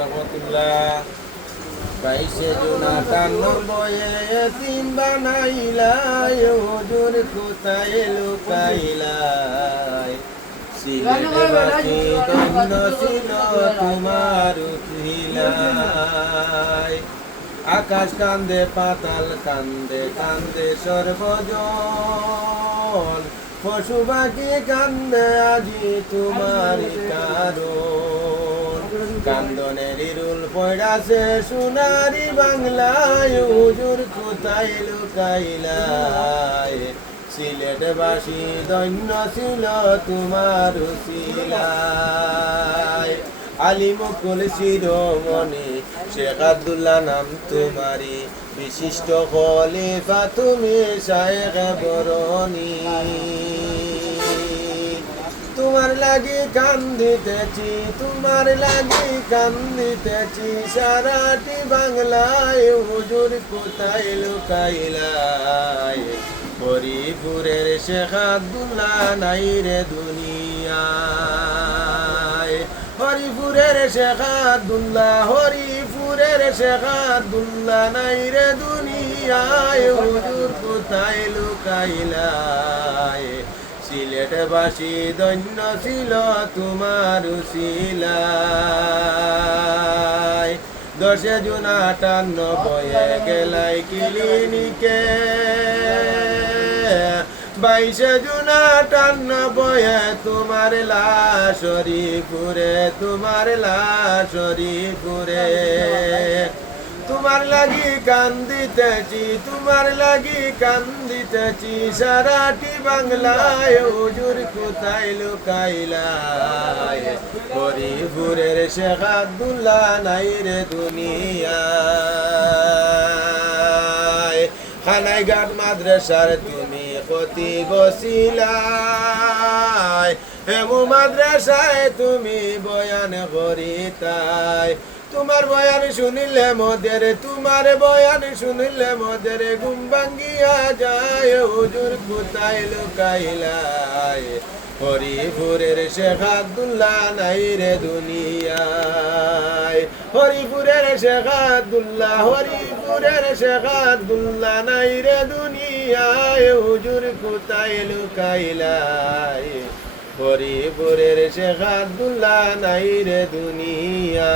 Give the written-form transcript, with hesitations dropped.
রহমতুল্লাহ 22 June 98 এতিম বানাইলাই হুজুর কোথায় লুকাইলাই সিলেটে বাসি ধন্য ছিল তোমার উঠিলাই আকাশ কান্দে পাতাল কান্দে কান্দে সর্বজন পশু পাখি কান্দে আজি তোমার কারণ কান্দনের ইরুল পড়াছে সোনারি বাংলায় হুজুর কোথায় লুকাইলাই সিলেটবাসী ধন্য ছিল তোমার উসিলায় আলিমুকুল শিরোমণি শেখ আব্দুল্লাহ নাম তোমারি বিশিষ্ট খলিফা তুমি শায়েখ বরণী তোমার লাগি কান্দিতেছি তোমার লাগি কান্দিতেছি সারাটি বাংলায় হুজুর কোথায় লুকাইলাই হরিপুরের শেখ আব্দুল্লাহ নাই রে দুনিয়ায় হরিপুরের শেখ আব্দুল্লাহ হরিপুরের শেখ আব্দুল্লাহ নাই রে দুনিয়ায় হুজুর কোথায় লুকাইলাই সিলেটবাসী ধন্য ছিল তোমার উসিলায় 10 জুন 98 গেলাই ক্লিনিকে 22 জুন 98 তোমার লাশ হরিপুরে তোমার লাশ হরিপুরে তোমার লাগি কান্দিতেছি তোমার লাগি কান্দিতেছি সারাটি বাংলায় হুজুর কোথায় লুকাইলাই হরিপুরের শেখ আব্দুল্লাহ নাই রে দুনিয়ায় খানাই ঘাট মাদ্রাসার তুমি খতিব ছিলাই হেমু মাদ্রাসায় তুমি বয়ান করিতাই তোমার বয়ান শুনিলে মোদের তোমার বয়ান শুনিলে মোদের ঘুম ভাঙ্গিয়া যায় হুজুর কোথায় লুকাইলাই হরিপুরের শেখ আব্দুল্লাহ নাই রে দুনিয়ায় হরিপুরের শেখ আব্দুল্লাহ হরিপুরের শেখ আব্দুল্লাহ নাই রে দুনিয়ায় হুজুর কোথায় লুকাইলাই হরিপুরের শেখ আব্দুল্লাহ নাই রে দুনিয়ায়।